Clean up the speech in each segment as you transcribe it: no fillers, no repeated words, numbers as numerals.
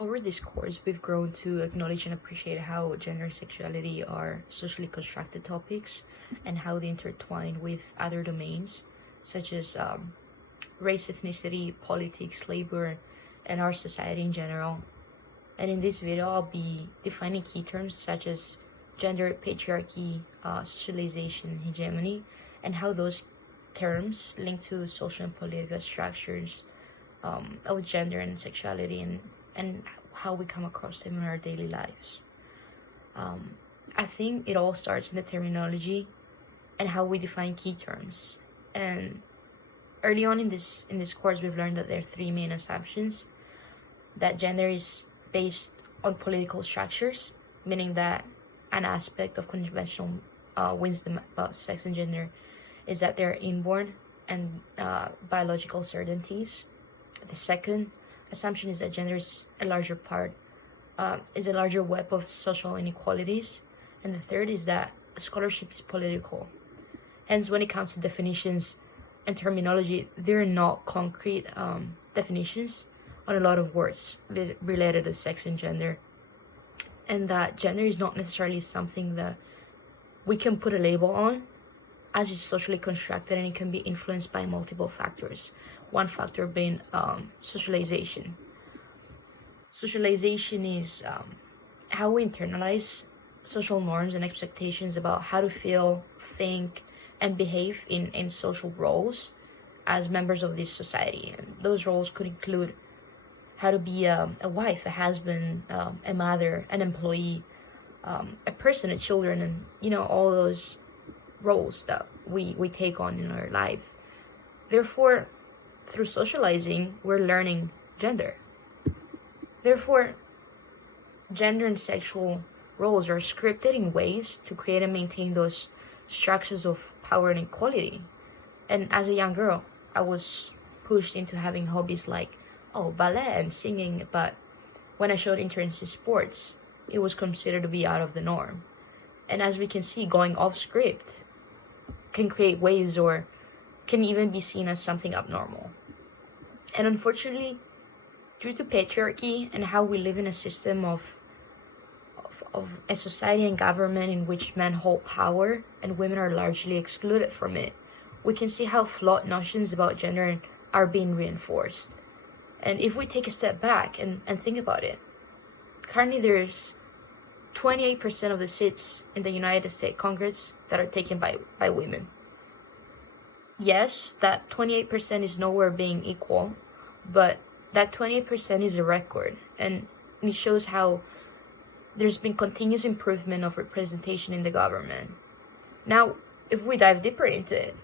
Over this course, we've grown to acknowledge and appreciate how gender and sexuality are socially constructed topics and how they intertwine with other domains such as race, ethnicity, politics, labor, and our society in general. And in this video, I'll be defining key terms such as gender, patriarchy, socialization, hegemony, and how those terms link to social and political structures of gender and sexuality and how we come across them in our daily lives. Um, I think it all starts in the terminology and how we define key terms. And early on in this course, we've learned that there are three main assumptions: that gender is based on political structures, meaning that an aspect of conventional wisdom about sex and gender is that they're inborn and biological certainties. The second assumption is that gender is a larger web of social inequalities, and the third is that scholarship is political. Hence, when it comes to definitions and terminology, there are not concrete definitions on a lot of words related to sex and gender, and that gender is not necessarily something that we can put a label on, as it's socially constructed and it can be influenced by multiple factors. One factor being socialization. Socialization is how we internalize social norms and expectations about how to feel, think, and behave in social roles as members of this society. And those roles could include how to be a wife, a husband, a mother, an employee, a person, a children, and all those roles that we take on in our life. Therefore, through socializing, we're learning gender. Therefore, gender and sexual roles are scripted in ways to create and maintain those structures of power and equality. And as a young girl, I was pushed into having hobbies like ballet and singing, but when I showed interest in sports, it was considered to be out of the norm. And as we can see, going off script can create waves or can even be seen as something abnormal. And unfortunately, due to patriarchy and how we live in a system of a society and government in which men hold power and women are largely excluded from it, we can see how flawed notions about gender are being reinforced. And if we take a step back and think about it, currently there's 28% of the seats in the United States Congress that are taken by women. Yes, that 28% is nowhere being equal, but that 28% is a record, and it shows how there's been continuous improvement of representation in the government. Now, if we dive deeper into it,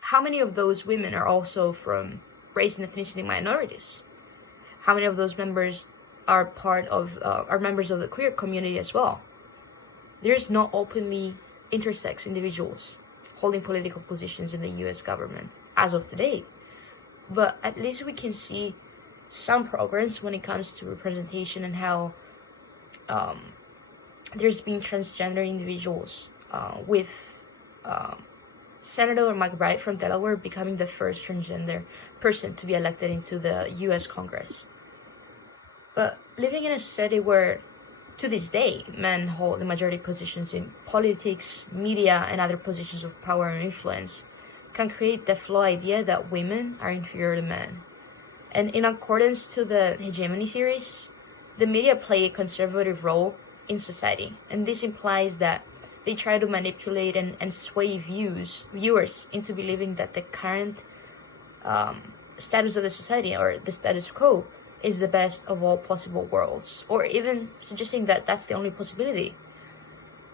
how many of those women are also from race and ethnicity minorities? How many of those members are members of the queer community as well? There's no openly intersex individuals holding political positions in the US government as of today. But at least we can see some progress when it comes to representation and how there's been transgender individuals with Senator McBride from Delaware becoming the first transgender person to be elected into the US Congress. But living in a society where, to this day, men hold the majority positions in politics, media, and other positions of power and influence, can create the flawed idea that women are inferior to men. And in accordance to the hegemony theories, the media play a conservative role in society, and this implies that they try to manipulate and sway viewers into believing that the current status of the society, or the status quo, is the best of all possible worlds, or even suggesting that that's the only possibility.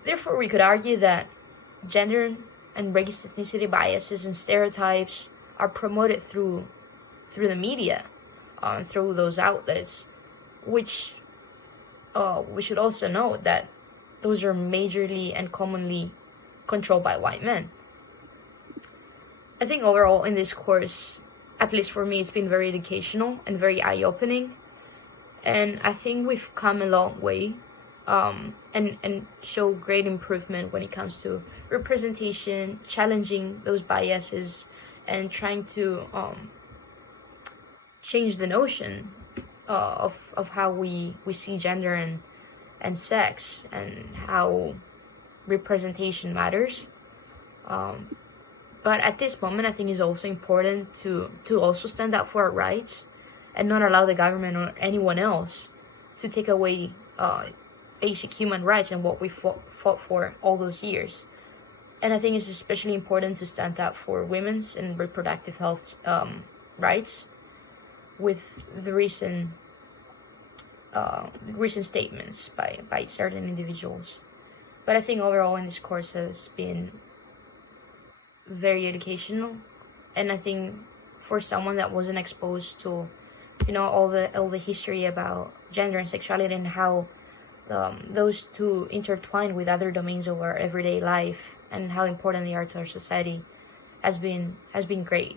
Therefore, we could argue that gender and race ethnicity biases and stereotypes are promoted through the media, through those outlets, which we should also note that those are majorly and commonly controlled by white men. I think overall in this course, at least for me, it's been very educational and very eye-opening, and I think we've come a long way and show great improvement when it comes to representation, challenging those biases, and trying to change the notion of how we see gender and sex, and how representation matters. Um, but at this moment, I think it's also important to also stand up for our rights, and not allow the government or anyone else to take away basic human rights and what we fought for all those years. And I think it's especially important to stand up for women's and reproductive health rights, with the recent statements by certain individuals. But I think overall in this course has been very educational, and I think for someone that wasn't exposed to, all the history about gender and sexuality, and how those two intertwine with other domains of our everyday life, and how important they are to our society, has been great.